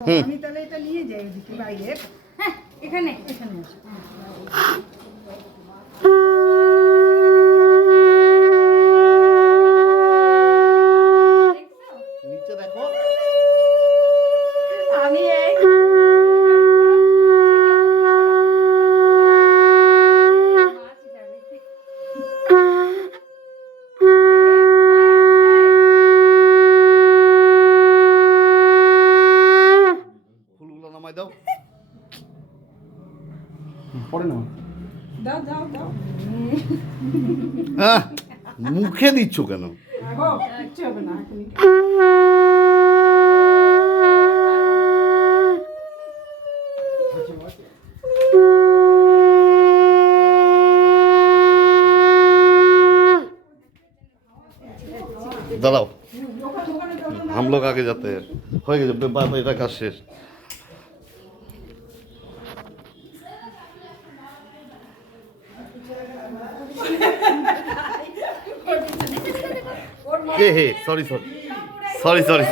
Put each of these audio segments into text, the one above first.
আমি তাহলে এটা নিয়ে যাই ওদিকে বাইরে। হ্যাঁ এখানে এখানে আসো। নিচে দেখো আমি এই ফুলগুলো নামাই দাও। পরে না দাও দাও দাও। হ্যাঁ মুখে দিচ্ছ কেন? কিচ্ছু হবে না এখনই। দাঁড়াও, हम लोग आगे जाते हैं। হয়ে গেছে, বাবা এটা কাজ শেষ। হে সরি সরি সরি সরি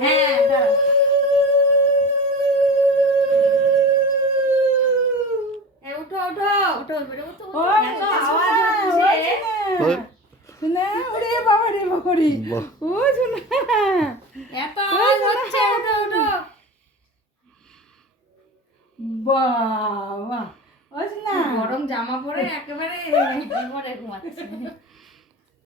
হ্যাঁ দাঁড়াও। এই উঠো উঠো উঠো উঠো ও, এত কিছু আওয়াজ না, হচ্ছে ওই শোনা, ওরে বাবা রে বাবা রে। বাহ। ও শোনা। এত আওয়াজ হচ্ছে উঠো উঠো বাবা ও শোনা। গরম জামা পরে একেবারে ঘুমাচ্ছে